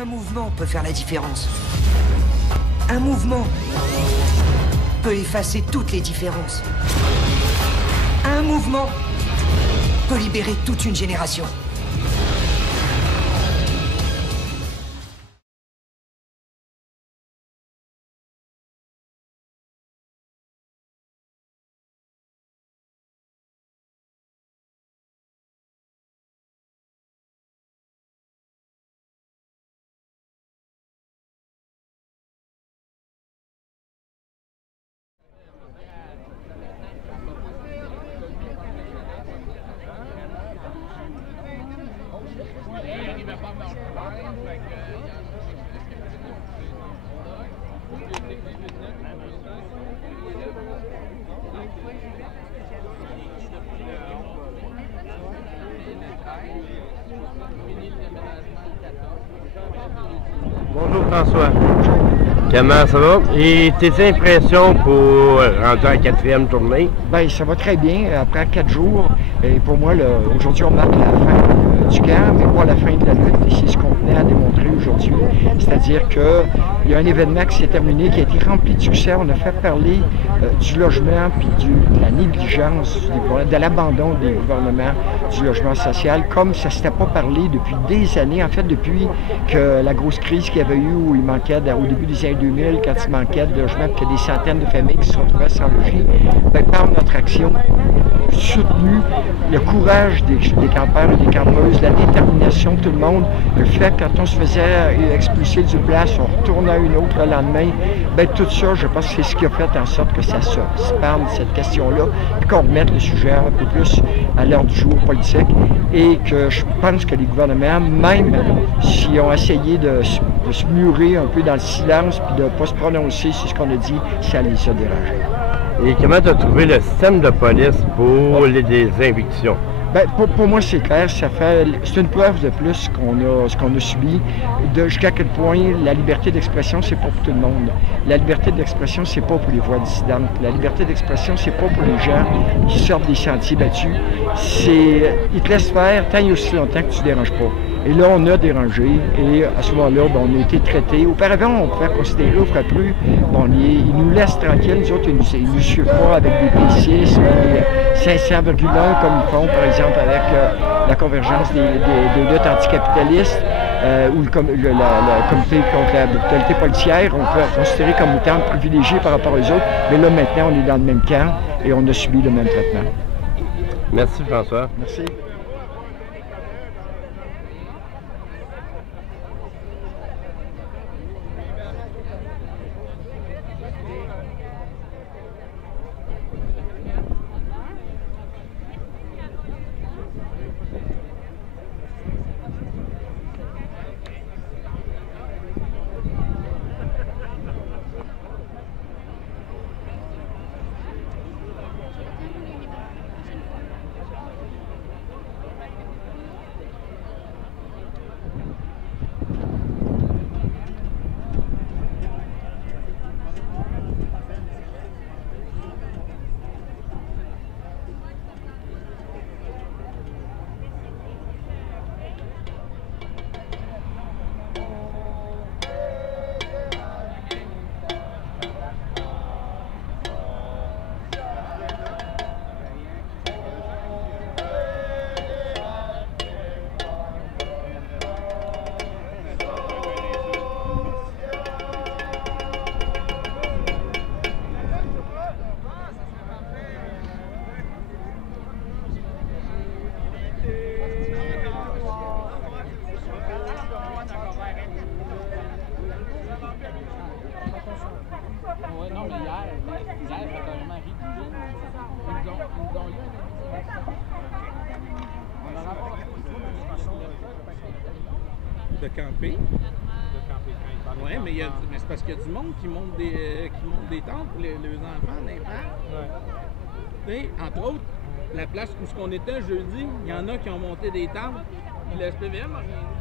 Un mouvement peut faire la différence. Un mouvement peut effacer toutes les différences. Un mouvement peut libérer toute une génération. Bonjour François. Comment ça va? Et tes impressions pour rentrer à la 4e tournée? Bien, ça va très bien. Après 4 jours, et pour moi, aujourd'hui, on marque la fin du camp, mais pas la fin de la lutte. Et c'est ce qu'on tenait à démontrer aujourd'hui. C'est-à-dire qu'il y a un événement qui s'est terminé, qui a été rempli de succès. On a fait parler du logement, puis de la négligence, de l'abandon des gouvernements du logement social, comme ça ne s'était pas parlé depuis des années. En fait, depuis que la grosse crise qu'il y avait eu, où il manquait, au début des années 2000, quand il manquait de logements, puis qu'il y a des centaines de familles qui se retrouvaient sans logis, bien, par notre action, soutenu le courage des campeurs et des campeuses, la détermination de tout le monde, le fait quand on se faisait expulser d'une place, on retournait à une autre le lendemain, bien, tout ça, je pense que c'est ce qui a fait en sorte que ça se parle de cette question-là, puis qu'on remette le sujet un peu plus à l'heure du jour politique, et que je pense que les gouvernements, même s'ils ont essayé de se murer un peu dans le silence, puis de ne pas se prononcer sur ce qu'on a dit, ça les a dérangés. Et comment tu as trouvé le système de police pour les évictions? Bien, pour moi, c'est clair, c'est une preuve de plus ce qu'on a subi, jusqu'à quel point la liberté d'expression, c'est pas pour tout le monde. La liberté d'expression, c'est pas pour les voix dissidentes. La liberté d'expression, c'est pas pour les gens qui sortent des sentiers battus. Ils te laissent faire tant et aussi longtemps que tu ne déranges pas. Et là, on a dérangé, et à ce moment-là, on a été traités. Auparavant, on pouvait considérer, on ne ferait plus. Ils nous laissent tranquilles, nous autres, ils nous suivent pas avec des P6, des 500,1 comme ils font, par exemple, avec la convergence des luttes anticapitalistes, ou le comité contre la brutalité policière. On peut considérer comme étant privilégié par rapport aux autres, mais là, maintenant, on est dans le même camp et on a subi le même traitement. Merci, François. Merci. Ouais, non, mais hier, ça a carrément ri. Ils ont eu de camper. Oui, mais, mais c'est parce qu'il y a du monde qui monte des tentes pour les enfants, les parents. Ouais. Entre autres, la place où on était jeudi, il y en a qui ont monté des tentes. Puis le SPVM a rien dit.